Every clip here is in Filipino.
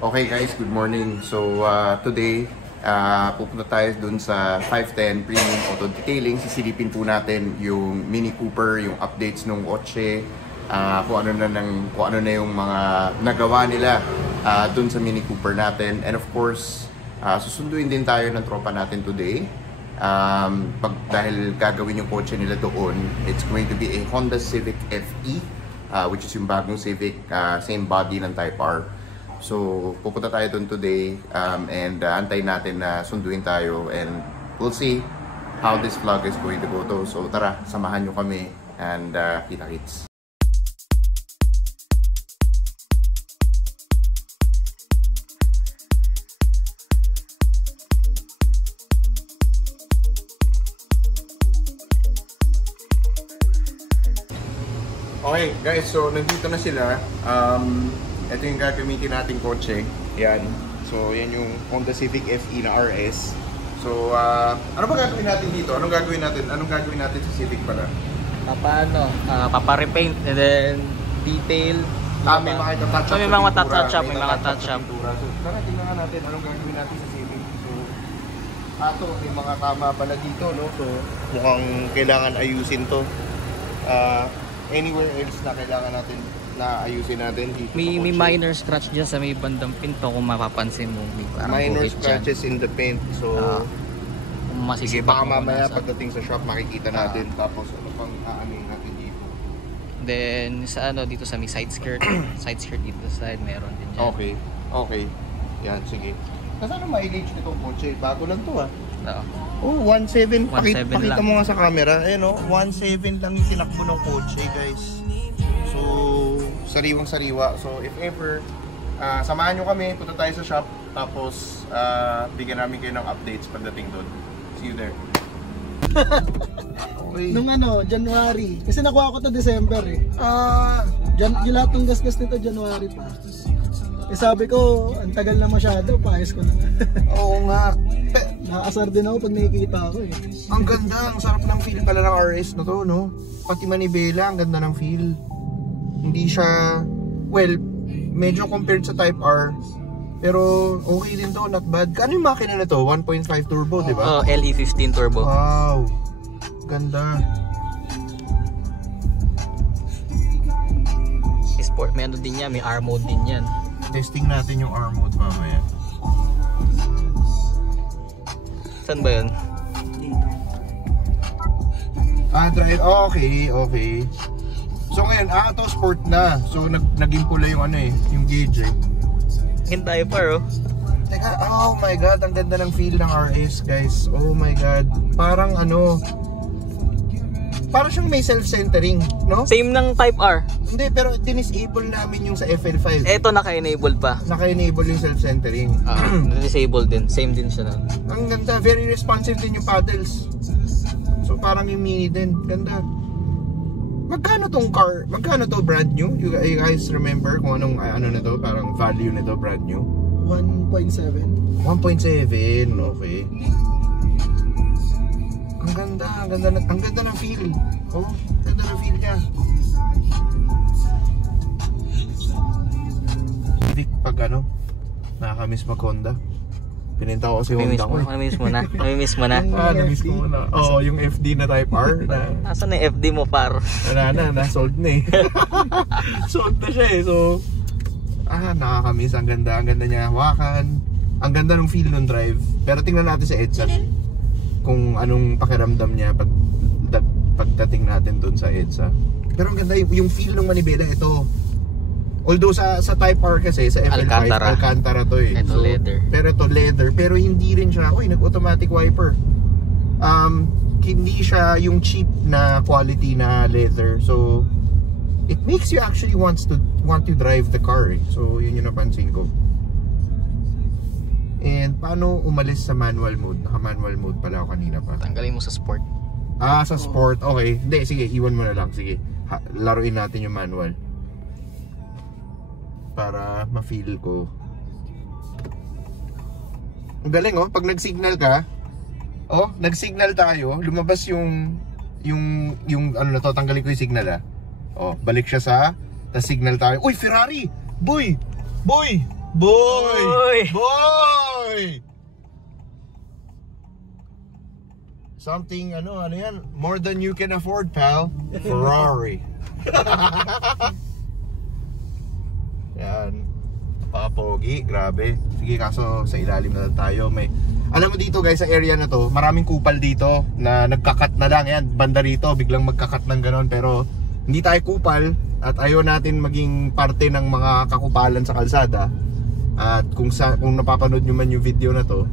Okay guys, good morning. So today, pupunta tayo dun sa 510 Premium Auto Detailing. Sisilipin po natin yung Mini Cooper, yung updates ng kotse, kung ano na yung mga nagawa nila dun sa Mini Cooper natin. And of course, susunduin din tayo ng tropa natin today. Dahil gagawin yung kotse nila doon, it's going to be a Honda Civic FE, which is yung bagong Civic, same body ng Type R. So, pupunta tayo doon today and antayin natin na sunduin tayo and we'll see how this vlog is going to go to. So, tara, samahan nyo kami and kita-kits. Okay guys, so nandito na sila. Ito yung gagamitin nating kotse. Yan. So, yan yung Honda Civic FE na RS. So, ano ba gagawin natin dito? Anong gagawin natin sa Civic pala? Papa-repaint and then detail. May mga touch-up. May mga touch-up. So, tara, tingnan nga natin anong gagawin natin sa Civic. So, may mga kama pala dito, no? So, mukhang kailangan ayusin to. Anywhere else na kailangan natin na ayusin natin dito. May minor scratch dyan sa may bandang pinto kung mapapansin mo. Minor scratches in the paint. So, sige, baka mamaya pagdating sa shop makikita natin. Tapos ano pang aanin natin dito. Then sa dito sa may side skirt. Side skirt dito sa side meron din dyan. Okay. Yan, sige. Nasaan ang mileage nitong kotse? Bago lang to Oo. 1.7. 1.7 Pakita mo nga sa camera. Ayan 1.7 lang yung tinakbo ng kotse, guys. So, sariwang-sariwa. So, if ever, samahan nyo kami, punta tayo sa shop, tapos bigyan namin kayo ng updates pagdating doon. See you there. Okay. Nung January. Kasi nakuha ko to December eh. Yung lahat ng gasgas nito January pa. Eh sabi ko, ang tagal na masyado, paayos ko na nga. Oo nga. Nakakasar din ako pag nakikita ako eh. Ang ganda, ang sarap ng feel pala ng RS na to, no? Pati manibela, ang ganda ng feel. Hindi siya, well, medyo compared sa Type R, pero okay din to, not bad. Ano yung makina na to? 1.5 turbo, di ba? LE15 turbo. Wow, ganda. Sport, may din yan, may R mode din yan. Testing natin yung R mode mamaya. Saan ba yun? Drive, okay. So ngayon, ito sport na. So naging pula yung yung gauge eh. Hintay pa Teka, oh my god, ang ganda ng feel ng RS, guys. Oh my god. Parang parang siyang may self-centering, no? Same ng Type R. Hindi, pero dinisable namin yung sa FL5. Ito naka-enable pa. Naka-enable yung self-centering. Disable din. Same din siya nun. Ang ganda, very responsive din yung paddles. So parang yung Mini din, ganda. Magkano tong car? Magkano to brand new? You guys remember kung anong na to? Parang value nito brand new? 1.7. 1.7, okay. Ang ganda ng feel. Oh, ganda ng feel niya. Hindi pag nakakamiss mag-Honda. Pininta ko kasi Honda ko. Namimiss mo na? Namimiss ko muna. Oo, yung FD na Type R. Asan na yung FD mo, par? Wala na, sold na eh. Sold na siya eh. So, nakakamiss. Ang ganda niya hawakan. Ang ganda ng feel ng drive. Pero tingnan natin sa EDSA kung anong pakiramdam niya pagdating natin doon sa EDSA. Pero ang ganda yung feel ng manibela ito. Although sa Type R kasi, sa FL5, Alcantara to eh. Ito leather. Pero ito leather. Pero hindi rin siya, nag-automatic wiper. Hindi siya yung cheap na quality na leather. So, it makes you actually want to drive the car eh. So, yun yung napansin ko. And paano umalis sa manual mode? Naka-manual mode pala ako kanina pa. Tanggalin mo sa sport. Sa sport. Okay. Hindi, sige, iwan mo na lang. Sige, laruin natin yung manual. Para ma-feel ko. Ang galing pag nag-signal ka, nag-signal tayo, lumabas yung tanggalin ko yung signal balik siya sa, tas signal tayo. Uy, Ferrari! Boy! Boy! Boy! Boy! Something, ano yan? More than you can afford, pal. Ferrari. Yan. Papogi, grabe. Sige, kaso sa ilalim na lang tayo. Alam mo dito guys, sa area na to, maraming kupal dito na nagkakat na lang. Yan, banda rito, biglang magkakat ng ganon. Pero hindi tayo kupal at ayaw natin maging parte ng mga kakupalan sa kalsada. At kung napapanood nyo man yung video na to,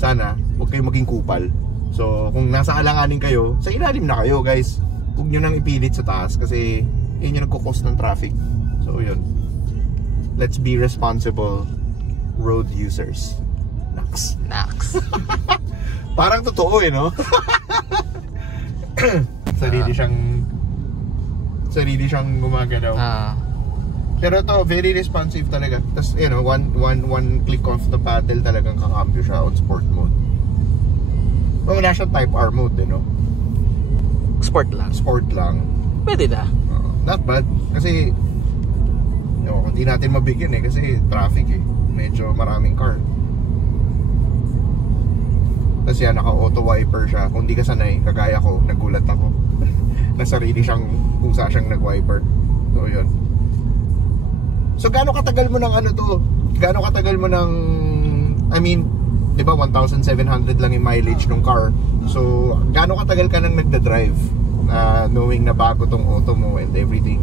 sana huwag kayong maging kupal. So kung nasa alanganin kayo, sa ilalim na kayo guys. Huwag nyo nang ipilit sa taas kasi yun yung nagkukos ng traffic. So yun, let's be responsible road users. Nax. Parang totoo no? Sarili siyang gumagalaw. Pero to very responsive talaga. Tapos one click of the paddle talagang kakambyo siya on sport mode. Wala siya type R mode no? Sport lang. Pwede na. Not bad. Kasi hindi natin mabigyan kasi traffic medyo maraming car. Tapos yan, naka-auto wiper siya. Kung di ka sanay, kagaya ko, nagulat ako. Nasarili siyang, kusa siyang nag-wiper. So yun. So gaano katagal mo ng Gaano katagal mo ng, di ba 1,700 lang yung mileage ng car. So gaano katagal ka nang nagda-drive? Knowing na bago tong auto mo and everything.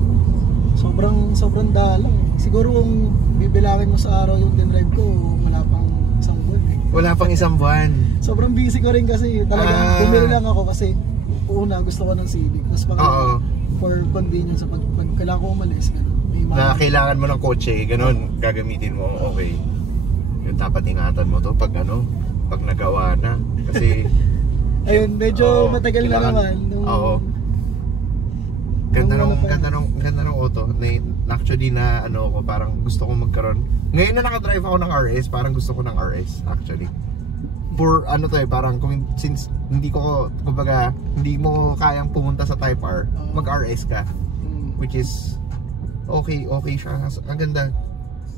Sobrang dalang. Siguro kung bibilangin mo sa araw yung dinrive ko, wala pang isang buwan Wala pang isang buwan. Sobrang busy ko rin kasi talagang bumili lang ako kasi una gusto ko ng Civic. Tapos for convenience pag kailangan ko umalis, na kailangan mo ng kotse, ganun, gagamitin mo, okay. Yung dapat ingatan mo to pag nagawa na. Kasi ayun, medyo matagal na naman. Ganda ng auto. Actually ako, parang gusto ko magkaroon. Ngayon na nakadrive ako ng RS, parang gusto ko ng RS actually. For parang since hindi mo kayang pumunta sa Type R, mag-RS ka. Which is okay siya. Ang ganda.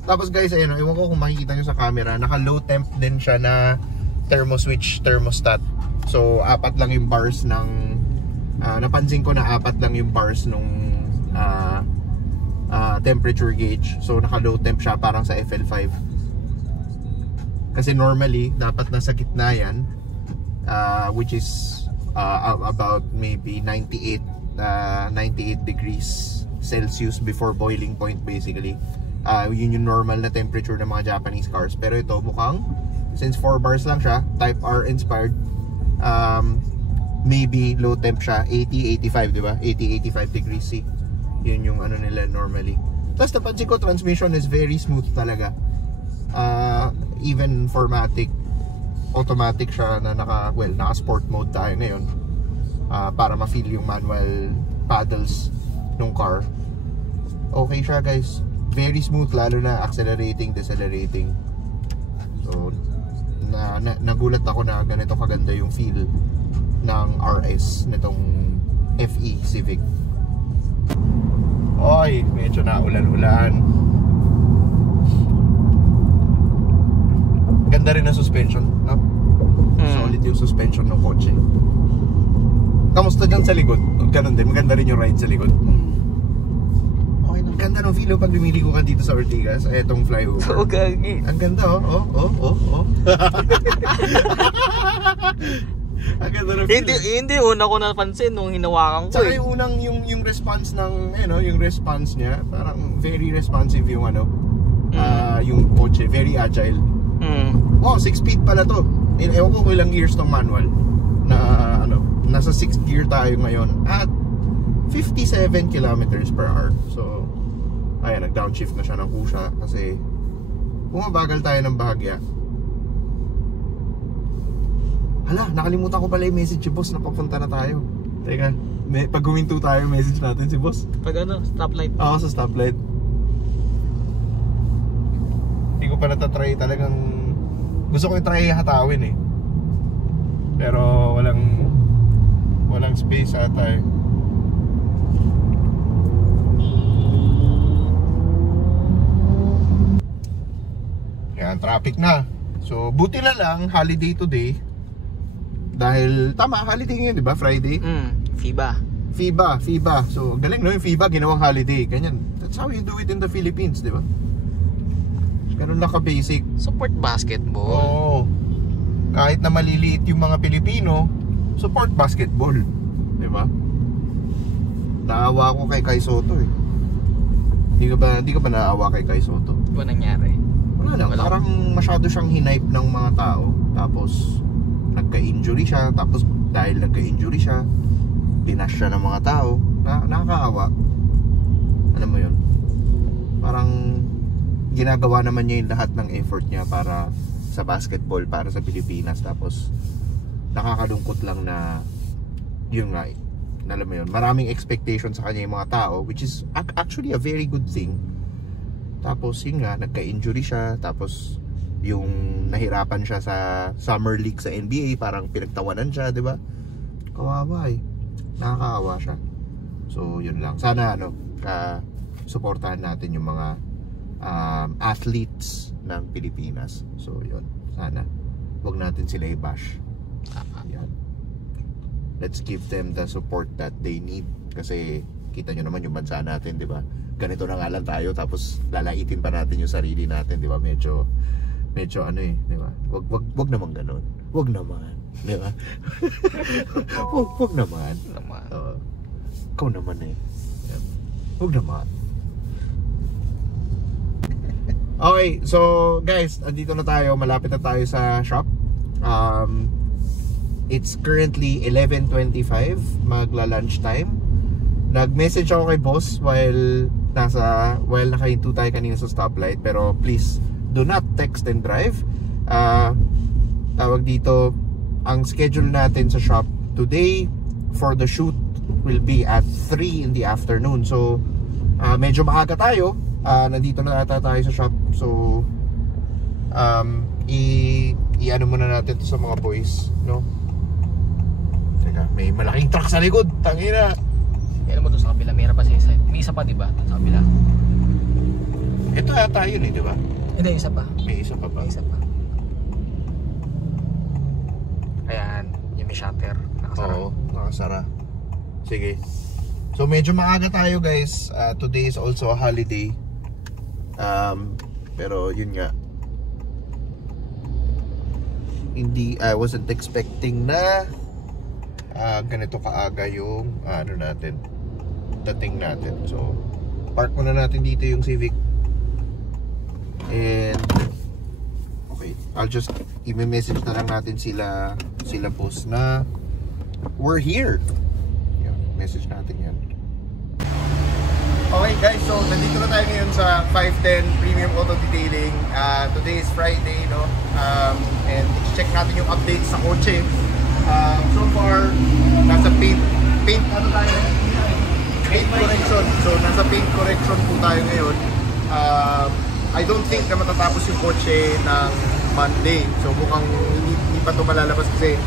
Tapos guys, ewan ko kung makikita nyo sa camera, naka low temp din siya na thermoswitch thermostat. So 4 lang yung bars ng napansin ko na 4 lang yung bars nung temperature gauge. So naka low temp siya, parang sa FL5. Kasi normally dapat nasa gitna yan, which is about maybe 98 degrees Celsius before boiling point basically. Yun yung normal na temperature ng mga Japanese cars. Pero ito mukhang, since 4 bars lang siya, Type R inspired, maybe low temp siya, 80-85, di ba? 80-85 degrees C. Yun yung nila normally. Tapos napansin ko, transmission is very smooth talaga. Even for Matic, automatic siya na naka sport mode tayo ngayon, para ma-feel yung manual paddles ng car. Okay siya guys, very smooth, lalo na accelerating, decelerating. So nagulat ako na ganito kaganda yung feel ng RS nitong FE Civic. Oy, medyo na ulan-ulan. Ganda rin ang suspension, no? Solid yung suspension ng kotse. Kamusta dyan sa likod? Ganun din, maganda rin yung ride sa likod. Okay na. Ganda ng feel pag lumiliko ka dito sa Ortigas, etong flyover. So gagi. Ang ganda Ang ganda ng feel. Hindi una ko napansin nung hinawakan ko. Saka yung unang yung response ng yung response niya, parang very responsive yung yung kotse, very agile. Wow, 6 speed pala to. Ewan ko kung ilang gears tong manual. Na nasa 6th gear tayo ngayon at 57 kilometers per hour. So ayan, nag-downshift na siya ng kusa kasi bumabagal tayo ng bahagya. Hala, nakalimutan ko pala yung message si boss na papunta na tayo. Teka, pag huminto tayo, message natin si boss. Pag stoplight. Oo, sa stoplight. Hindi ko pa natatry talagang, gusto ko i-try hatawin pero walang space ata kailangan traffic na. So buti na lang holiday today. Dahil tama, holiday ngayon, di ba? Friday. FIBA. So galing no, yung FIBA ginawang holiday. Ganyan. That's how you do it in the Philippines, di ba? Ganun lang ka-basic. Support basketball. Oo. Kahit na maliliit yung mga Pilipino, support basketball. Di ba? Naawa ko kay Kai Soto eh. Hindi ka ba naawa kay Kai Soto? Ano ba nangyari? Wala lang. Parang masyado siyang hinipe ng mga tao. Tapos nagka-injury siya. Tapos dahil nagka-injury siya, pinash siya ng mga tao. Nakakaawa. Alam mo yun? Parang ginagawa naman niya yung lahat ng effort niya para sa basketball, para sa Pilipinas. Tapos nakakalungkot lang na yun nga, alam mo yun, maraming expectation sa kanya yung mga tao, which is actually a very good thing. Tapos yun nga, nagka-injury siya. Tapos yung nahirapan siya sa Summer League sa NBA, parang pinagtawanan siya, di ba? Kawawa eh. Nakakaawa siya. So yun lang, sana suportahan natin yung mga athletes ng Pilipinas. So yun, sana wag natin sila i-bash. Yan. Let's give them the support that they need. Kasi kita nyo naman yung bansa natin, di ba? Ganito na nga lang tayo, tapos lalaitin pa natin yung sarili natin, di ba? Medyo ano eh, di ba? Wag naman ganun. Wag naman, di ba? wag naman. Ikaw naman eh. Wag naman. Okay, so guys, andito na tayo, malapit na tayo sa shop. It's currently 11:25, magla-lunch time. Nag-message ako kay boss while nakahinto tayo kanina sa stoplight, pero please do not text and drive. Tawag dito, ang schedule natin sa shop today for the shoot will be at 3 in the afternoon. So medyo maaga tayo. Nandito na ata tayo sa shop. So i-ano muna natin to sa mga boys, no? Teka, may malaking truck sa likod. Tangina. Kailan mo doon sa kabila? Mayroon pa sa isa. May isa pa, di ba? Sa kabila. Ito ata yun eh, di ba? Hindi, isa pa. May isa pa ba? May isa pa. Ayan, yung may shutter. Nakasara. Oo, nakasara. Sige. So medyo maaga tayo guys. Today is also a holiday. Pero yun nga, I wasn't expecting na ganito kaaga yung dating natin. So park muna natin dito yung Civic. And okay, I'll just i-message na lang natin sila boss na we're here. Yeah, message natin yan. Okay guys, so nandito na tayo ngayon sa 510 Premium Auto Detailing. Today is Friday, no? And check natin yung updates sa kotse. So far, nasa paint ano tayo? Paint correction. So nasa paint correction po tayo ngayon. I don't think na matatapos yung kotse ng Monday. So mukhang hindi pa ito malalabas kasi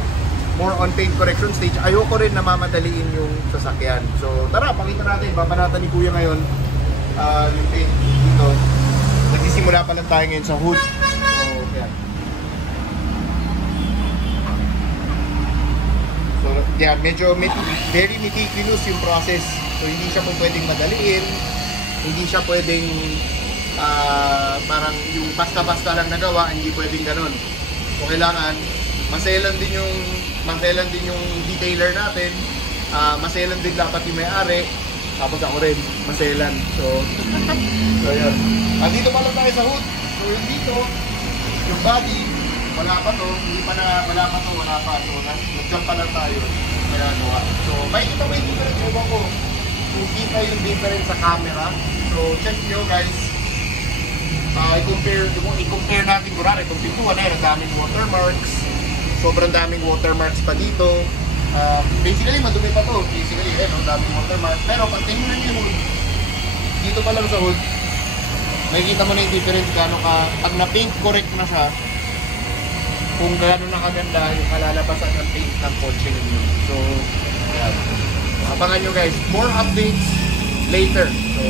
more on paint correction stage. Ayoko rin na mamadaliin yung sasakyan. So tara, pakita natin. Babanatan ni Kuya ngayon yung paint dito. Nagsisimula pa lang tayo ngayon sa hood. So yan. So yan, medyo very meticulous yung process. So hindi siya po pwedeng madaliin. Hindi siya pwedeng parang yung basta-basta lang nagawa. Hindi pwedeng ganun. So kailangan maselan din yung detailer natin. Maselan din dapat yung may-ari. Tapos ako rin maselan. So yun. Dito pa lang tayo sa hood. So yung dito, yung body, wala pa to. So nag-jump pa lang tayo. Kaya gawa. So may difference. Ewan ko kung kita yung difference sa camera. So check nyo guys. I-compare natin. Kurari, kung pintuan na yun, ang daming watermarks. Sobrang daming watermarks pa dito. Basically, madumi pa to. Basically, ang daming watermarks. Pero pag tingnan nyo yung hood, dito pa lang sa hood, makikita mo na yung difference gano'n ka. Pag na-paint correct na siya, kung gano'n na kaganda yung kalalabasan ng paint ng kotse ninyo. So, yan. Abangan nyo guys. More updates later. So,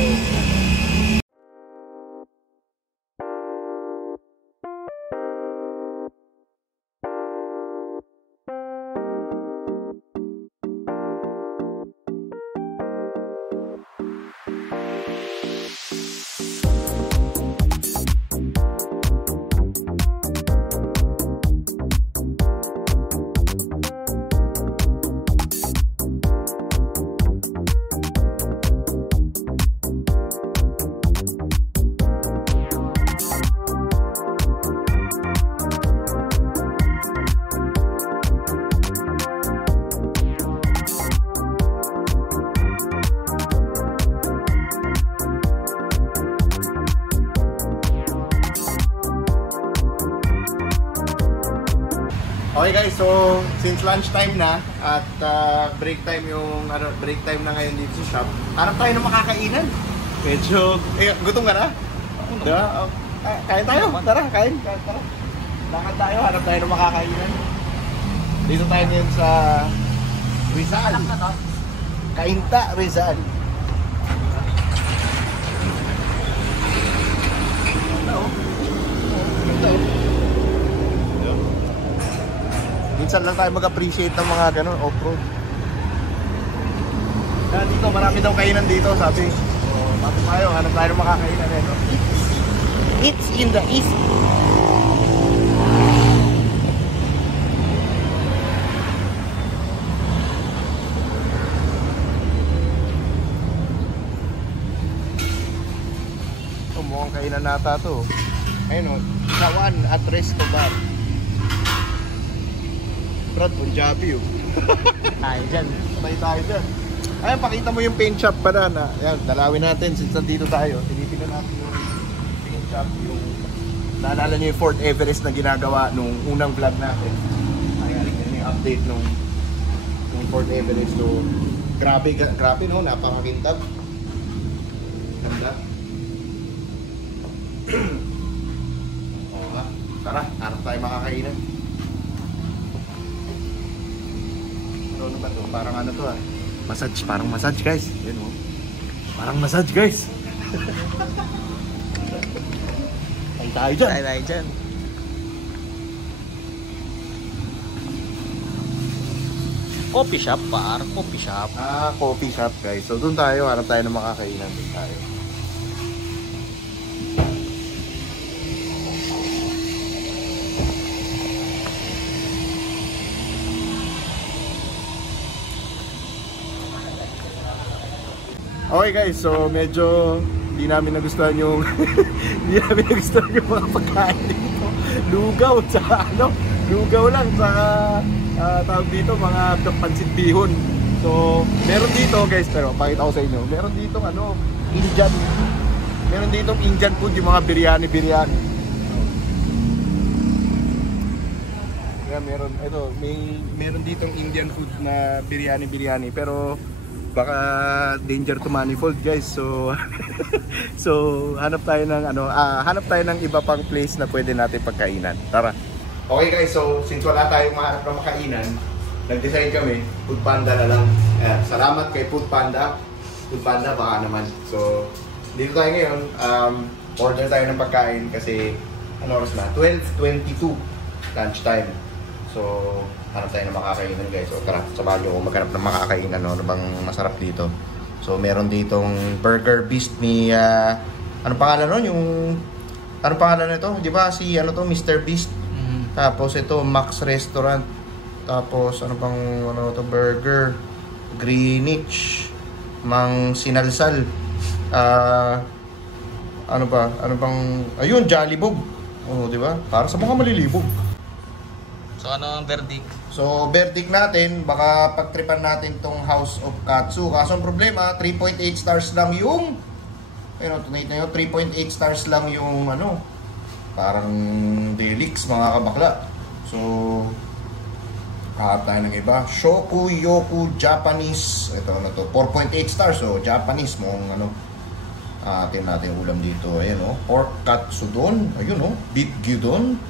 Okay guys, so since lunch time na at break time na ngayon dito sa shop, hanap tayo ng makakainan. Medyo, gutom ka na? Diba? Kain tayo, tara, kain, tara. Lakad tayo, hanap tayo ng makakainan. Dito tayo ngayon sa Rizal. Kainta, Rizal. Minsan lang tayo mag-appreciate ng mga ganun off-road. Kaya dito, marami daw kainan dito, sabi. So, sabi tayo, hanap tayo ng makakainan eh, no? It's in the east. Oh, mukhang kainan nata to. Ayun o, Sawan at Resto Bar. Brad, Punjabi yun. Tayo dyan. Tayo dyan. Ayan, pakita mo yung paint shop pa na. Ayan, dalawin natin since nandito tayo. Tinitingnan natin yung paint shop. Yung naalala niyo yung Fort Everest na ginagawa nung unang vlog natin. Ayan, yan yung update nung Fort Everest. So, grabe no, napakakintab. Ganda. Oo nga. Tara, harap tayo makakainan. Ano ba to? Parang ano to massage, parang massage guys. Yan o. Parang massage guys. Tayo dyan. Tayo dyan. Coffee shop, par. Coffee shop. Coffee shop guys. So doon tayo, hanap tayo ng makakainan din tayo. Okay guys, so medyo hindi namin nagustuhan yung mga pagkain dito. Lugaw sa lugaw lang sa tawag dito mga pansit bihon. So, meron dito guys, pero pakita ko sa inyo. Meron dito Indian. Meron dito Indian food, yung mga biryani. Kaya meron dito Indian food na biryani, pero baka danger to manifold guys. So hanap tayo ng iba pang place na pwede natin pagkainan. Tara. Okay guys, so since wala tayong mahanap na makainan, nag-decide kami, Food Panda na lang. Salamat kay Food Panda baka naman. So dito tayo ngayon, order tayo ng pagkain kasi ano oras na? 12:22 lunch time. So hanap tayo ng makakainan guys. So tara, samahan nyo kung maghanap ng makakainan, ano bang masarap dito. So meron ditong Burger Beast ni ano pangalan nun? Ano pangalan nito? Di ba si Mr. Beast? Tapos ito Max Restaurant. Tapos ano to, Burger Greenwich, Mang Sinalsal. Ano bang ayun, Jollibog. Oh, di ba? Para sa mga malilibog. So ano ang verdict? So, verdict natin, baka pagtripan natin tong House of Katsu. Kaso ang problema, 3.8 stars lang yung 3.8 stars lang yung parang Delix mga kabakla. So, kaharap tayo ng iba. Shokuyoku Japanese. Ito 4.8 stars. So, Japanese mong atin natin ulam dito. Ayan pork katsudon. Ayun beef gyudon.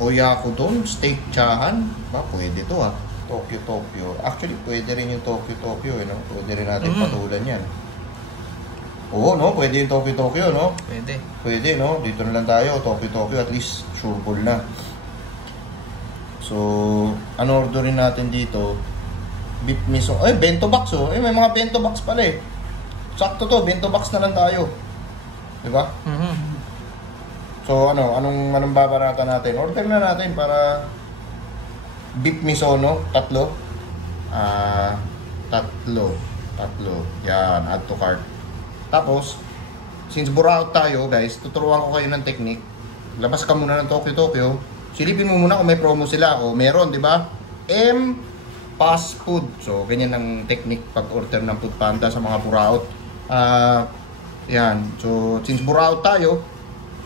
Oyakudon, steak chahan. Pwede to Tokyo. Actually, pwede rin yung Tokyo, Pwede rin natin patulan yan. Oo, pwede yung Tokyo, Pwede, Dito na lang tayo, Tokyo. At least, sure ball na. So, orderin natin dito? Beef miso. Bento box, may mga bento box pala eh. Sakto to, bento box na lang tayo. Diba? So anong babarata natin? Order na natin para beef miso, 3. Tatlo. Yan, add to cart. Tapos, since buraot tayo guys, tuturuan ko kayo ng technique. Labas ka muna ng Tokyo. Silipin mo muna kung may promo sila o meron, di ba? Fast food. So, ganyan ang technique pag order ng Food Panda sa mga buraot. Yan. So, since buraot tayo,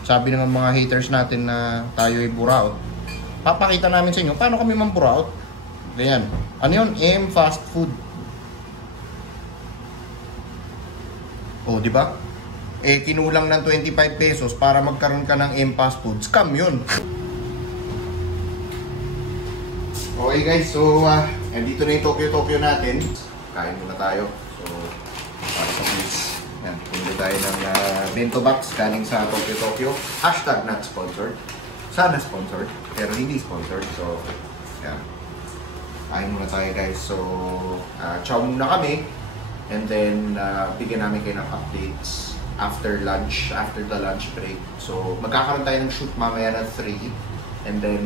sabi ng mga haters natin na tayo ay buraot, papakita namin sa inyo paano kami mampuraot. Ganyan. Ano yun? M Fast Food. O, di ba? Eh, kinulang ng 25 pesos para magkaroon ka ng M Fast Food. Scam yun. Okay guys, so, andito na yung Tokyo natin. Kain muna tayo. So, para sa please. Yan, pundo tayo ng bento box galing sa Tokyo. Hashtag not sponsored. Sana sponsored, pero hindi sponsored. So, yan. Kain muna tayo guys. So, chow muna kami. And then, bigyan namin kayo ng updates after lunch, after the lunch break. So, magkakaroon tayo ng shoot mamaya ng 3. And then,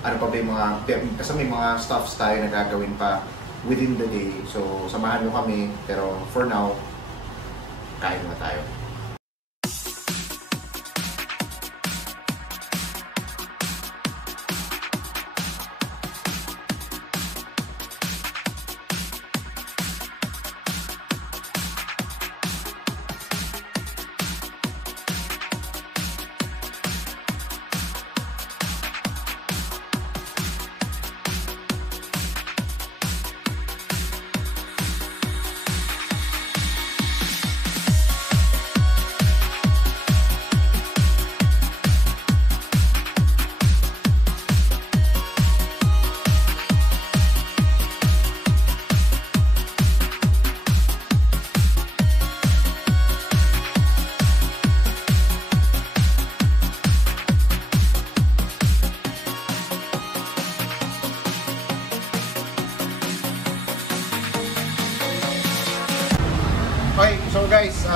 ano pa ba yung mga, kasi may mga stuffs tayo na gagawin pa within the day. So, samahan nyo kami. Pero, for now, kain muna tayo. Okay, so guys,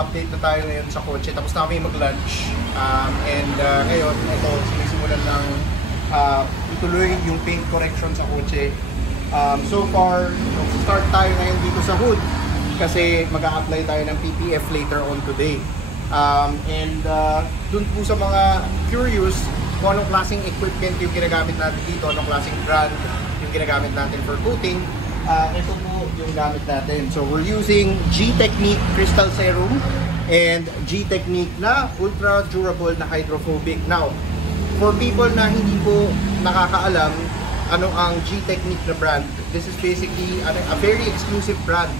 update na tayo ngayon sa kotse. Tapos na kami mag-lunch. Ngayon, ito, sinisimulan ng ituloy yung paint correction sa kotse. So far, start tayo ngayon dito sa hood kasi mag-a-apply tayo ng PPF later on today. Dun po sa mga curious kung anong klaseng equipment yung ginagamit natin dito, anong klaseng brand yung ginagamit natin for coating. Ito po yung gamit natin. So we're using G-Technique Crystal Serum and G-Technique na ultra durable na hydrophobic. Now, for people na hindi po nakakaalam ano ang G-Technique na brand, this is basically a very exclusive brand.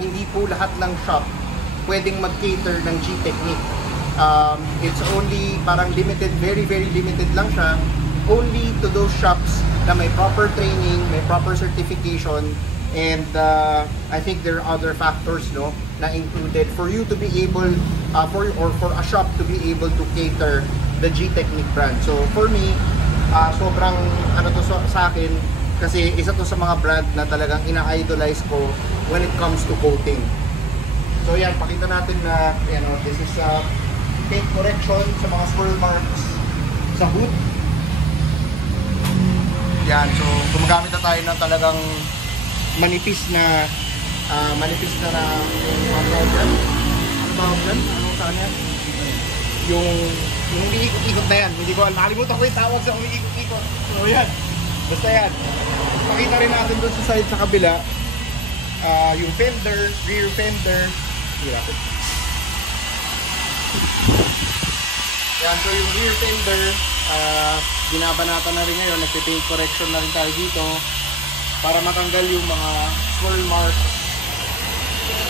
Hindi po lahat ng shop pwedeng mag-cater ng G-Technique. It's only parang limited, very limited lang siya, only to those shops na may proper training, may proper certification, and I think there are other factors no na included for you to be able for a shop to be able to cater the G-Technique brand. So for me, sobrang ano to sa akin kasi isa to sa mga brand na talagang ina-idolize ko when it comes to coating. So yan, pakita natin na this is paint correction sa mga swirl marks sa hood. Yan, so gumagamit na tayo ng talagang manipis na ano saan yan? Yung umiikot-ikot na yan. Hindi ko nakalimutan ko yung tawag sa umiikot-ikot. So yan, basta yan. Pakita rin natin doon sa side sa kabila yung fender, rear fender. Yan, so yung rear fender binabanatan na rin ngayon, nagpe-paint correction na rin tayo dito para matanggal yung mga swirl marks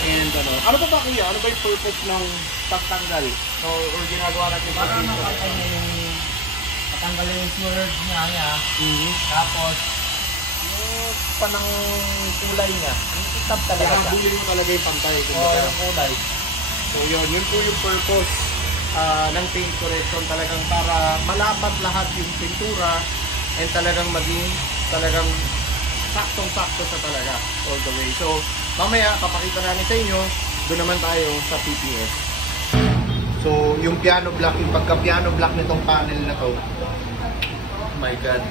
and ano pa ba kuya? Ano ba yung purpose ng pagtanggal? Or ginagawa natin para makatay niya yung matanggal yung swirl niya tapos yung panang kulay niya yung itab talaga kaya bulin mo talaga yung pantay yung kulay. So yun po yung purpose ng paint correction, talagang para malapat lahat yung pintura and talagang maging talagang saktong-sakto sa talaga all the way. So mamaya papakita namin sa inyo, doon naman tayo sa PPF. So yung piano block, yung pagka-piano block nitong panel na to, oh my god,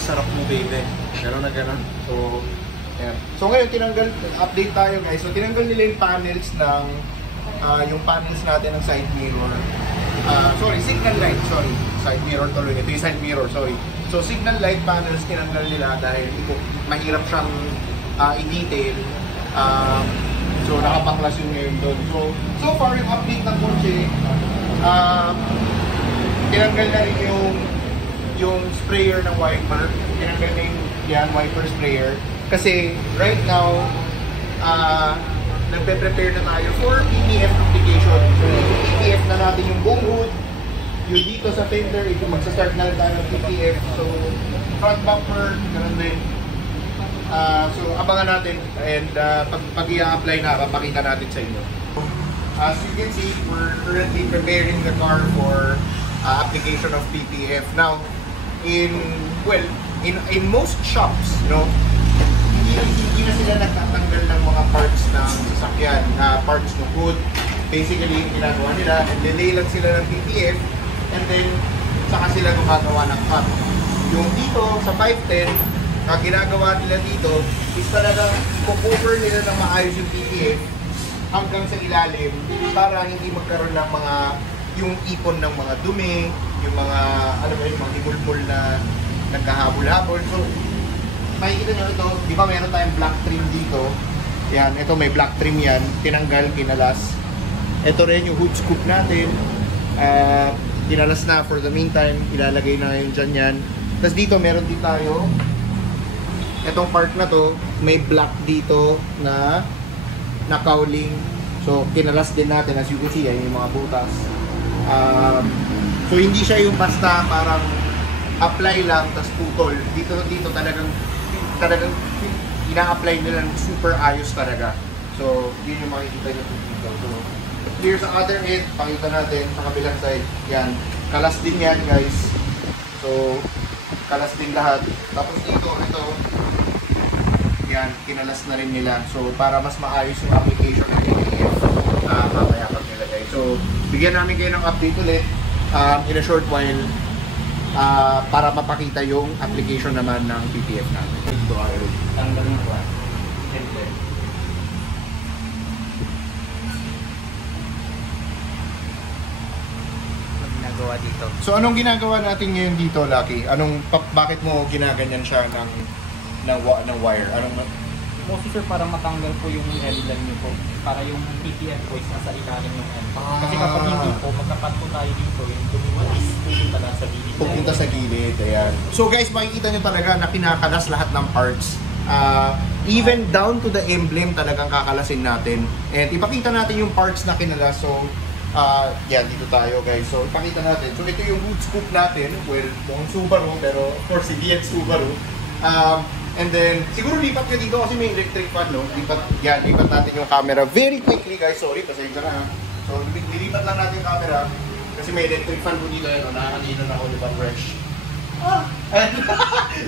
sarap mo baby, gano'n na gano'n. So yeah. So ngayon update tayo guys. So tinanggal nila yung panels ng yung panels natin ng side mirror. Signal light, side mirror tuloy. Ito yung side mirror, sorry. So signal light panels tinanggal nila dahil mahirap siyang i-detail. So nakapaklas yung ngayon doon. So far yung update ng kotse, tinanggal na rin yung sprayer ng wiper. Tinanggal na yung wiper sprayer. Kasi right now, nagpe-prepare na tayo for PPF application. So, PPF na natin yung buong hood. Yung dito sa fender, ito magsa-start na rin tayo ng PPF. So, front bumper, ganun din. So, abangan natin. And pag i-apply na, papakita natin sa inyo. As you can see, we're currently preparing the car for application of PPF. Now, in most shops, no, hindi na sila nagtatanggal ng mga parts ng sasakyan, parts ng hood. Basically, yung ginagawa nila, delay lang sila ng PPF, and then saka sila gumagawa ng cut. Yung dito sa 510, ang ginagawa nila dito is talagang i-cover nila ng maayos yung PPF hanggang sa ilalim para hindi magkaroon ng mga yung ipon ng mga dumi, yung mga mga dimulmul na nagkahabol-habol. So, makikita nyo ito, di ba meron tayong black trim dito? Yan, ito may black trim yan, tinanggal, kinalas. Ito rin yung hood scoop natin, kinalas na for the meantime, ilalagay na ngayon dyan yan. Tapos dito meron din tayo, itong part na to, may black dito na cowling. So, kinalas din natin, as you can see, yan yung mga butas. So, hindi siya yung basta parang apply lang, tas putol. Dito talagang ina-apply nila ng super ayos talaga. So, yun yung makikita nyo dito. So, here's the other end, pakita natin sa kabilang side. Yan, kalas din yan guys. So, kalas din lahat. Tapos dito, ito, yan, kinalas na rin nila. So, para mas maayos yung application ng PPF, mamaya pag nilagay. So, bigyan namin kayo ng update ulit in a short while para mapakita yung application naman ng PPF natin. Ito ay tanggal na ba? Ginagawa dito. So, anong ginagawa natin ngayon dito, Lucky? Bakit mo ginaganyan siya ng wire? Mostly sir, para matanggal po yung headline nyo po. Para yung PPF po is nasa ilalim ng end. Kasi kapag hindi po, pagkapat po tayo dito, yung dumiwan is pupunta lang sa gilid. Pupunta sa gilid, ayan. So guys, makikita nyo talaga na kinakalas lahat ng parts. Even down to the emblem talagang kakalasin natin. And ipakita natin yung parts na kinalas. So, yan, dito tayo guys. So, ipakita natin. So, ito yung hood scoop natin. Well, mukhang Subaru, pero of course, hindi yan Subaru. And then, siguro lipat ka dito kasi may electric fan, no? Lipat natin yung camera very quickly, guys. Sorry, pasensya na. So, nilipat lang natin yung camera kasi may electric fan po dito, no? Nakakalinan ako, di ba, fresh?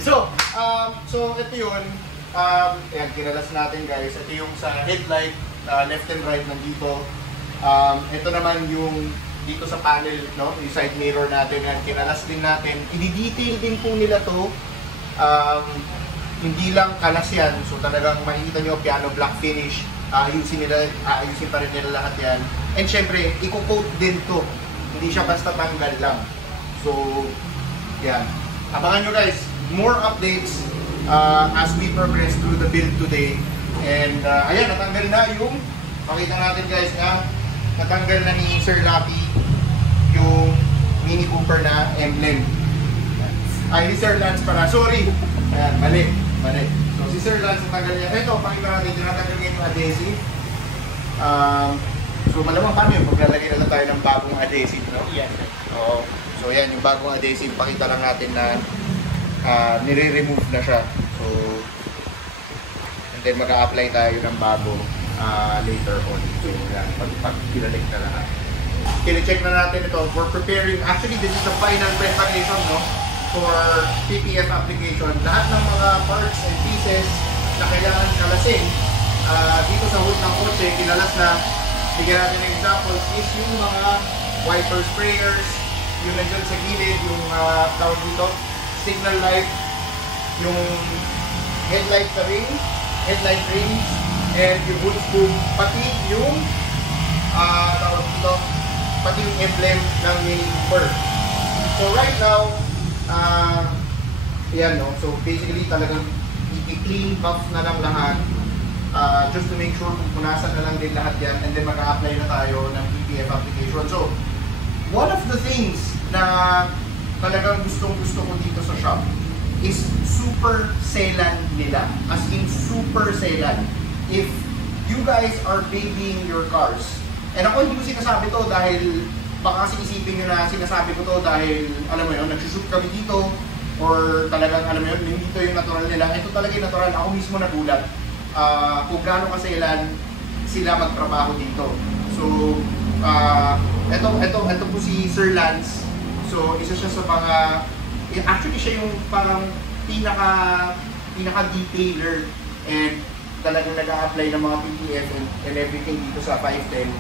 So, ito yun. Ayan, kinalas natin, guys. Ito yung sa headlight, left and right nandito. Ito naman yung dito sa panel, no? Yung side mirror natin, yan. Kinalas din natin. I-detail din po nila to. Hindi lang kalas yan, so talagang makikita nyo piano black finish, ayusin pa rin nila lahat yan. And syempre, i-coat din to, hindi siya basta tanggal lang. So, yan. Abangan nyo guys, more updates as we progress through the build today. And ayan, natanggal na yung, pakita natin guys na natanggal na ni Sir Lucky yung Mini Cooper na emblem. Ay, ni Sir Lance para, sorry. Ayan, mali. So, si Sir Lance natanggal niya. Ito, pakita natin, tinatanggal niya yung adhesive. So, malamang paano yun? Paglalagay na lang tayo ng bagong adhesive, no? Yes. Oo. So, yan, yung bagong adhesive, pakita lang natin na nire-remove na siya. So, and then mag-a-apply tayo ng bago later on. So, yan, pag pinalik na lahat. Kine-check na natin ito. We're preparing, actually, this is the final preparation, no? For PPF application. Lahat ng mga parts and pieces na kailangan kalasin dito sa hood ng kotse, kinalas na. Bigyan natin ng example is yung mga wiper sprayers, yung nandiyan sa gilid, yung tawag dito, signal light, yung headlight rings, and yung hood scoop, pati yung tawag dito, pati yung emblem ng Mini Cooper. So right now, yan, no? So basically talagang i-clean buff na lang lahat just to make sure kung punasan na lang din lahat yan, and then mag-a-apply na tayo ng PPF application. So one of the things na talagang gustong-gusto ko dito sa shop is super selan nila. As in super selan. If you guys are babying your cars, and ako hindi ko sinasabi to dahil baka kasi isipin nyo na sinasabi ko to dahil alam mo yun, nagsushoot kami dito or talagang alam mo yun, hindi to yung natural nila. Ito talaga yung natural. Ako mismo nagulat kung gaano kaselan sila magtrabaho dito. So, ito po si Sir Lance. So, isa siya sa mga, actually siya yung parang pinaka-detailer and talagang nag-a-apply ng mga PPF and everything dito sa 510.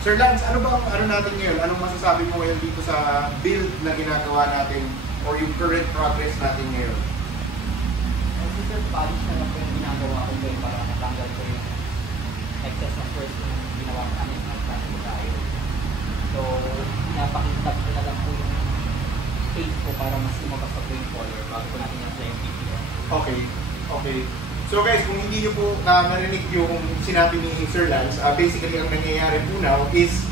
Sir Lance, ano natin ngayon? Anong masasabi mo ngayon dito sa build na ginagawa natin or yung current progress natin ngayon? Sir, polish na lang po yung ginagawa ko ngayon para natanggal ko yung excess na first na ginawa ko namin ng plastic tayo. So, napakintap ko na lang po yung paint ko para mas lumabas sa yung color bago ko natin apply yung PPF. Okay. So guys, kung hindi nyo po narinig yung sinabi ni Sir Lance, basically ang nangyayari po now is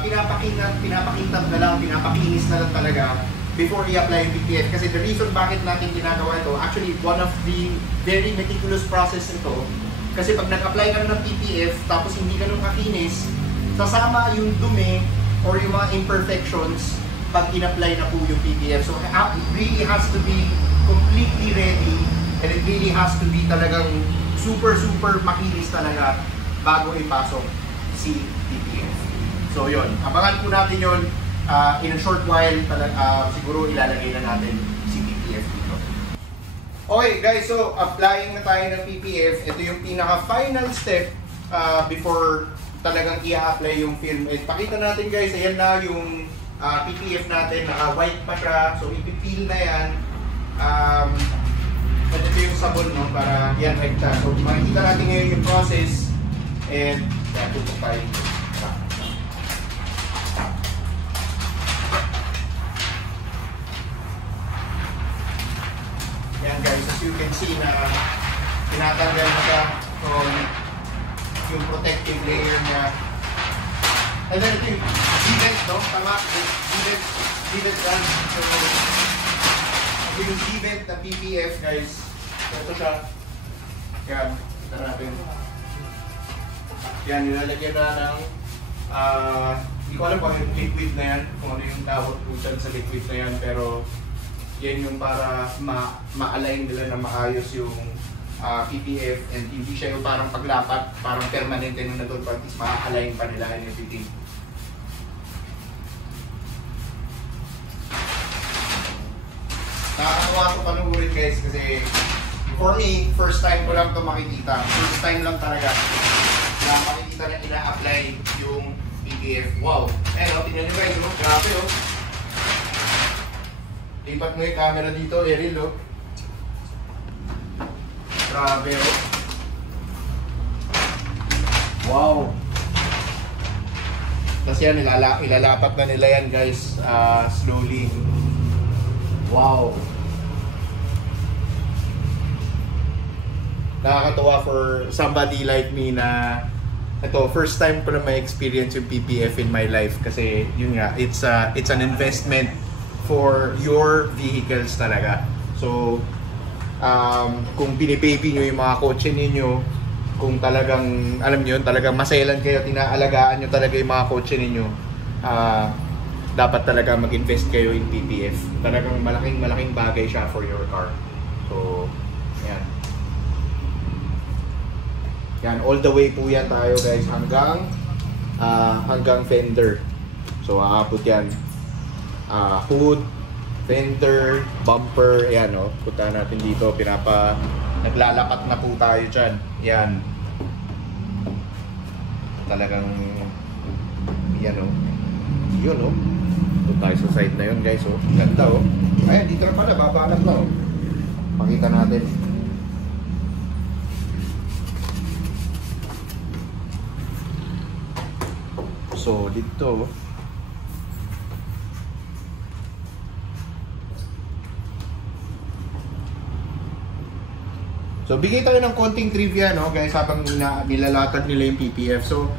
pinapakintab na lang, pinapakinis na lang talaga before i-apply yung PPF. Kasi the reason bakit natin ginagawa ito, actually one of the very meticulous process ito, kasi pag nag-apply ka ng PPF tapos hindi ka nung kakinis, sasama yung dumi or yung mga imperfections pag in-apply na po yung PPF. So it really has to be completely ready and it really has to be talagang super makinis talaga bago ipasok si PPF. So yun, abangan po natin yun. In a short while, siguro ilalagay na natin si PPF dito. Okay guys, so applying na tayo ng PPF. Ito yung pinaka-final step before talagang i-apply yung film. Pakita natin guys, ayan na yung PPF natin, naka-white pa siya. So ipipil na yan. At ito yung sabon, no, para yan rekta. So makikita natin ngayon yung process and tutok tayo. Yan guys, as you can see na tinatanggal na siya yung protective layer niya. And then ito yung G-vent, no? Tama, G-vent gun. So, yung G-vent na PPF guys, ito siya. Yan, ito natin. Yan, nilalagyan na ng hindi ko alam kung yung liquid na yan, kung ano yung tawag po dyan sa liquid na yan, pero yan yung para ma-align nila na maayos yung PPF and hindi siya yung parang paglapat, parang permanente nung nandun, but is ma-align pa nila and everything. Nakakatawa ko panugurin guys kasi for me, first time ko lang ito makikita. First time lang talaga na makikita na ina-apply yung PPF. Wow! Eh, tingnan nyo guys, grabe oh. Lipat mo yung camera dito, Eril oh. Grabe oh. Wow! Tapos yan, ilalapat na nila yan guys, slowly. Wow! Nakakatawa for somebody like me na ito, first time ko na may experience yung PPF in my life kasi yun nga, it's an investment for your vehicles talaga. So, kung binibaby nyo yung mga kotse ninyo, kung talagang, alam nyo yun, talagang maselan kayo, tinaalagaan nyo talaga yung mga kotse ninyo, dapat talaga mag-invest kayo in PPF. Talagang malaking bagay siya for your car. So, yan. Yan, all the way po yan tayo guys hanggang fender. So, aabot yan. Hood, fender, bumper, ayan o. Punta natin dito, naglalapat na po tayo dyan. Yan. Talagang, yan o. Yun o. Punta tayo sa side na yun guys o. Ganda o. Ayan, dito na pala, babanat na o. Pakita natin. So, dito So, bigay tayo ng konting trivia, no, guys, habang nilalatag nila yung PPF. So,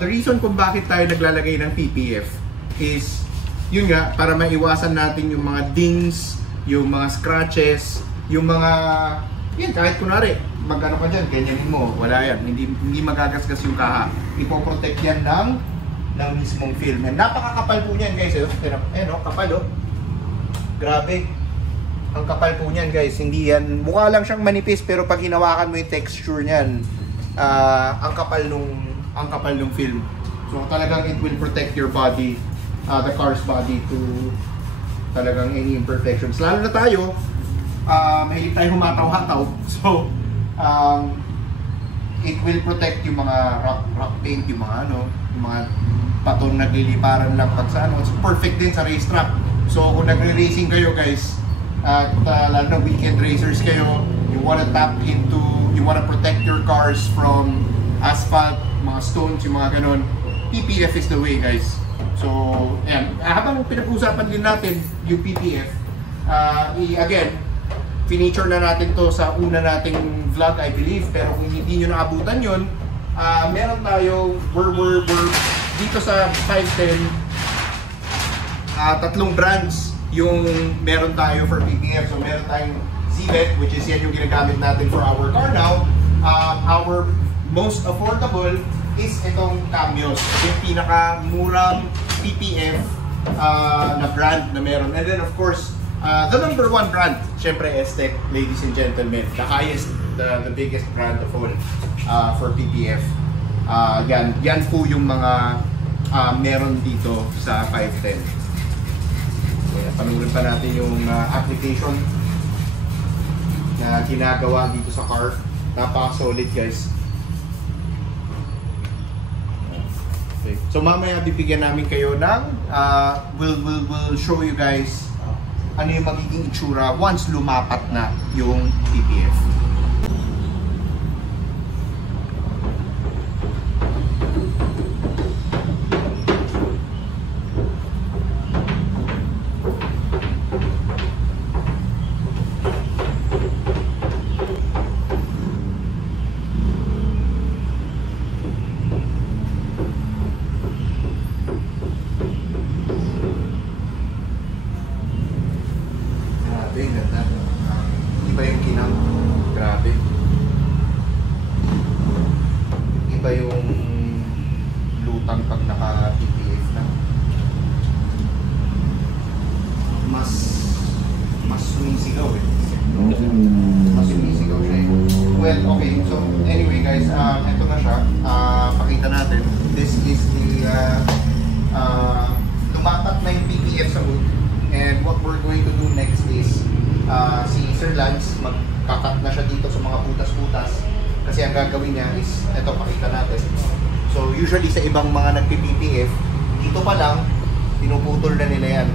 the reason kung bakit tayo naglalagay ng PPF is, yun nga, para maiwasan natin yung mga dings, yung mga scratches, yung mga, yan, kahit kunwari, mag-ano ka dyan, ganyanin mo, wala yan, hindi magagasgas yung kaha. Ipoprotect yan ng mismong film. And napakakapal po niyan, guys. Ayan, kapal, oh. Grabe. Ang kapal po niyan, guys. Hindi yan, mukha lang siyang manipis, pero pag hinawakan mo yung texture niyan, ang kapal nung film. So talagang it will protect your body, the car's body, to talagang any imperfections. Lalo na tayo, mahilig tayo humataw-hataw. So, it will protect yung mga rock paint, yung mga yung mga patong nagliliparan lang pag sa It's perfect din sa racetrack. So kung nagre-racing kayo, guys, at lalo na weekend racers kayo, you wanna protect your cars from asphalt, mga stones, yung mga ganon, PPF is the way, guys. So, ayan, habang pinag-usapan din natin yung PPF, again, feature na natin to sa una nating vlog, I believe, pero kung hindi nyo naabutan yun, meron tayo, we're dito sa 510, tatlong brands yung meron tayo for PPF. So meron tayong ZVET, which is yan yung ginagamit natin for our car now. Our most affordable is itong Cameos, yung pinakamurang PPF na brand na meron. And then of course, the number one brand, syempre Estec, ladies and gentlemen, the highest, the biggest brand of all for PPF. Yan po yung mga meron dito sa 510. Panurin pa natin yung application na ginagawa dito sa car. Napaka-solid, guys. Okay. So mamaya bibigyan namin kayo ng we'll show you guys ano yung magiging itsura once lumapat na yung PPF. Iba yung kinang, grabe. Iba yung lutang pag naka-PPF na. Mas sumisigaw eh. Mas sumisigaw siya eh. Well, okay. So, anyway guys, ito na siya. Pakita natin. This is the lumapat na yung PPF sa hood. And what we're going to do next is si Sir Lance, magkakat na siya dito sa mga butas-butas kasi ang gagawin niya is, eto pakita natin. So usually sa ibang mga nagpi-PPF, dito pa lang pinuputol na nila yan.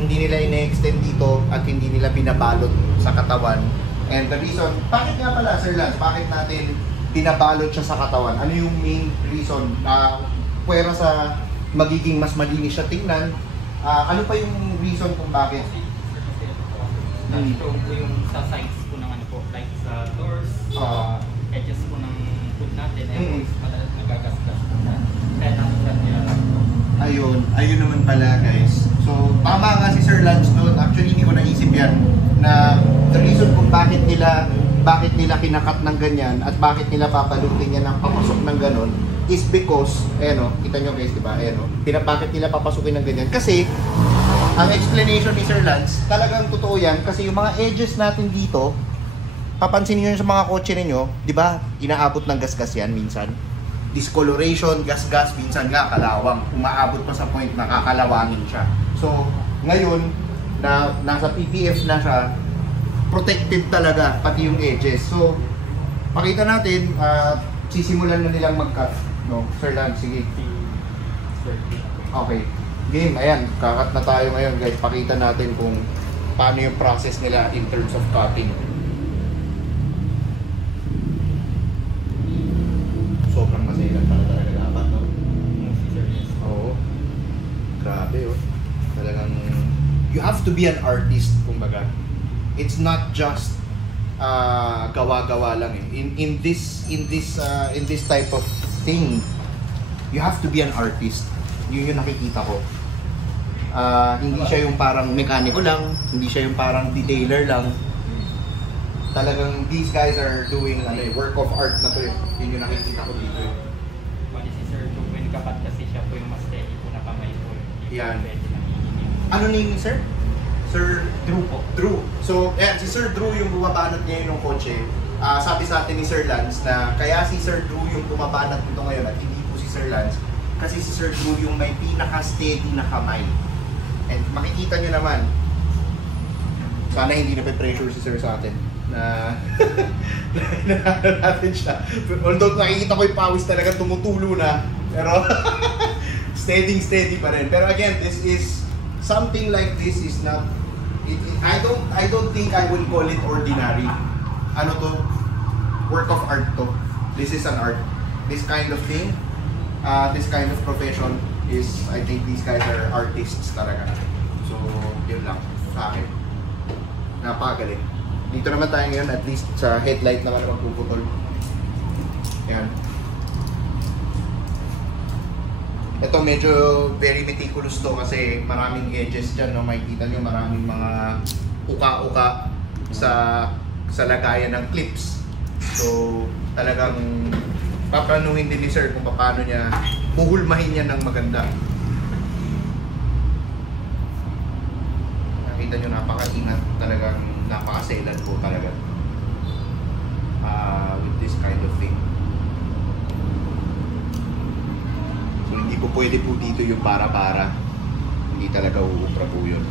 Hindi nila ine-extend dito at hindi nila binabalot sa katawan. And the reason, bakit nga pala Sir Lance, bakit natin binabalot siya sa katawan? Ano yung main reason? Puwera sa magiging mas malinis siya tingnan. Ano pa yung reason kung bakit? Na-strong po yung sa sides po ng ano po, like sa doors, edges po ng hood natin, madalas nagagasgas po na. Kaya nakasat nila lang po. Ayun naman pala guys. So, tama nga si Sir Lance doon. Actually, hindi ko naisip yan. Na the reason kung bakit nila kinakat ng ganyan at bakit nila papalutin yan ng papasok ng ganon is because, kita nyo guys, diba? Bakit nila papasukin ng ganyan? Kasi, ang explanation ni Sir Lance, talagang totoo yan kasi yung mga edges natin dito, papansin niyo sa mga kotse ninyo, di ba? Inaabot ng gasgas yan minsan. Discoloration, gasgas, minsan nga kalawang. Umaabot pa sa point na kakalawangin siya. So, ngayon, na nasa PPF na siya, protected talaga, pati yung edges. So, pakita natin, sisimulan na nilang mag-cut. No, Sir Lance, sige. Okay. Game, ayan, kakat na tayo ngayon guys. Pakita natin kung paano yung process nila in terms of cutting. Sobrang masilan pala talaga dapat, no? Oo. Grabe, oh. Talagang, you have to be an artist, kumbaga. It's not just gawa-gawa lang eh. In this type of thing, you have to be an artist. Yun yung nakikita ko. Hindi siya yung parang mekaniko lang, hindi siya yung parang detailer lang. Talagang these guys are doing work of art na to eh. Yun yung nakikita ko dito eh. Bali si Sir Ruben Kapat kasi siya po yung mas steady po na kamay po. Yan. Ano name ni Sir? Sir Drew po. Drew. So, si Sir Drew yung bumabanat niya yung kotse. Sabi sa atin ni Sir Lance na kaya si Sir Drew yung bumabanat nito ngayon at hindi po si Sir Lance kasi si Sir Drew yung may pinaka-steady na kamay. And makikita nyo naman, sana hindi na pressure si Sir sa atin na natin siya. Although nakikita ko yung pawis talaga tumutulo na, pero steady pa rin. Pero again, this is something like this is not I don't think I would call it ordinary. Ano to? Work of art to. This is an art. This kind of thing, this kind of profession is, I think these guys are artists talaga. So, yun lang sa akin. Napakagaling. Dito naman tayo ngayon, at least sa headlight naman na magpuputol. Yan. Ito medyo very meticulous to kasi maraming edges dyan, no? Makikita nyo maraming mga uka-uka sa lagayan ng clips. So, talagang paplanuhin din ni Sir kung paano niya huhulmahin niya ng maganda. Nakita nyo, napaka-ingat, talagang napaka-selan po talaga with this kind of thing. So hindi po pwede po dito yung para-para, hindi talaga uubra po yun.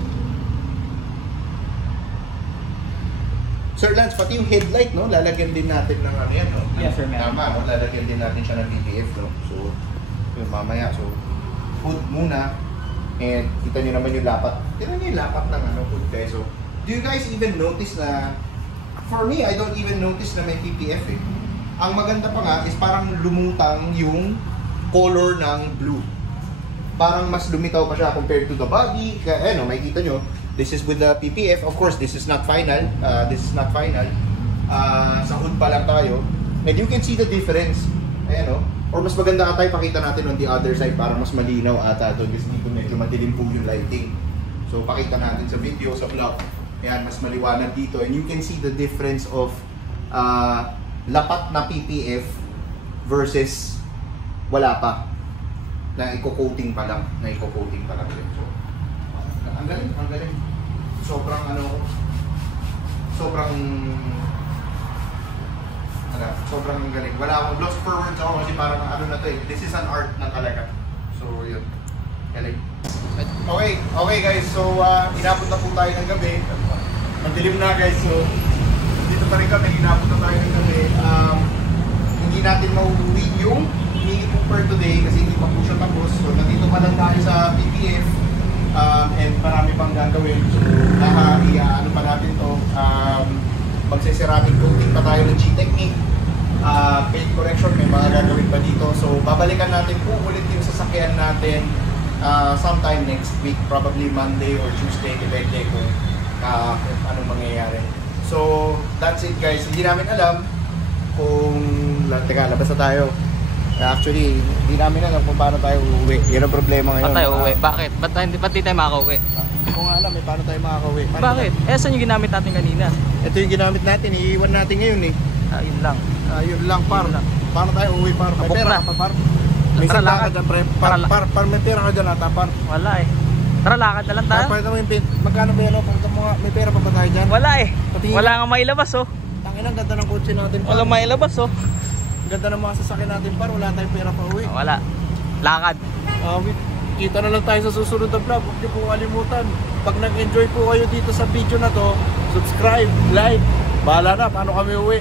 Sir Lance, pati yung headlight, no? Lalagyan din natin ng ano yan, no? Yes, sir, ma'am. Tama, no? Lalagyan din natin siya ng PPF, no? So, yun, mamaya. So, hood muna. And kita nyo naman yung lapat. Tignan nyo yung lapat ng hood, guys. So, do you guys even notice na, for me, I don't even notice na may PPF eh. Ang maganda pa nga is parang lumutang yung color ng blue. Parang mas lumitaw pa siya compared to the body. Kaya, ano, makikita nyo. This is with the PPF. Of course, this is not final. Sa hood pa lang tayo. And you can see the difference. Ayan, no? Or mas maganda tayo pakita natin on the other side para mas malinaw ata ito. Kasi dito medyo madilim po yung lighting. So, pakita natin sa video, sa vlog. Ayan, mas maliwanag dito. And you can see the difference of lapat na PPF versus wala pa. Na i-coating pa lang. So, ang galing. Sobrang galing. Wala akong lost for words ako kasi parang ano na to eh. This is an art na talaga. So yun. Galing. Okay guys. So inabot na po tayo ng gabi. Madilim na guys. So dito pa rin kami. Inabot na tayo ng gabi. Hindi natin mauuwi yung hinihingi po per today kasi hindi pa po siya tapos. So nandito pa lang tayo sa PPF. And marami pang gagawin. So, ano pa natin to, magsiceramic coating pa tayo ng G-Technique. Paint correction, may mga gagawin pa dito. So, babalikan natin po ulit yung sasakyan natin sometime next week, probably Monday or Tuesday, depende kung anong mangyayari. So, that's it guys. Hindi namin alam kung, teka, labas na tayo. Actually, hindi namin alam kung paano tayo uuwi. Yan ang problema ngayon. Paano tayo uuwi? Bakit? Ba't di tayo makaka-uwi? Kung nga alam, paano tayo makaka-uwi? Bakit? Saan yung ginamit natin kanina? Ito yung ginamit natin, iiwan natin ngayon eh. Yun lang. Yun lang, par. Paano tayo uuwi, par? May Abok pera na. ka pa, par? May isang lakad dyan, pre. Par, may pera ka dyan ata, par. Wala eh. Tara, lakad na lang tayo. Par, magkano ba yan, may pera pa ba tayo dyan? Wala eh. Patingin. Wala nga mailabas oh. Tangin ang ganda ng kotse natin, par. Wala mailabas oh. Ganda ng mga sasakyan natin, par. Wala tayong pera pa uwi. Wala. Lakad. Kita na lang tayo sa susunod na vlog. Huwag niyo po kalimutan. Pag nag-enjoy po kayo dito sa video na to, subscribe, like. Bahala na, paano kami uwi.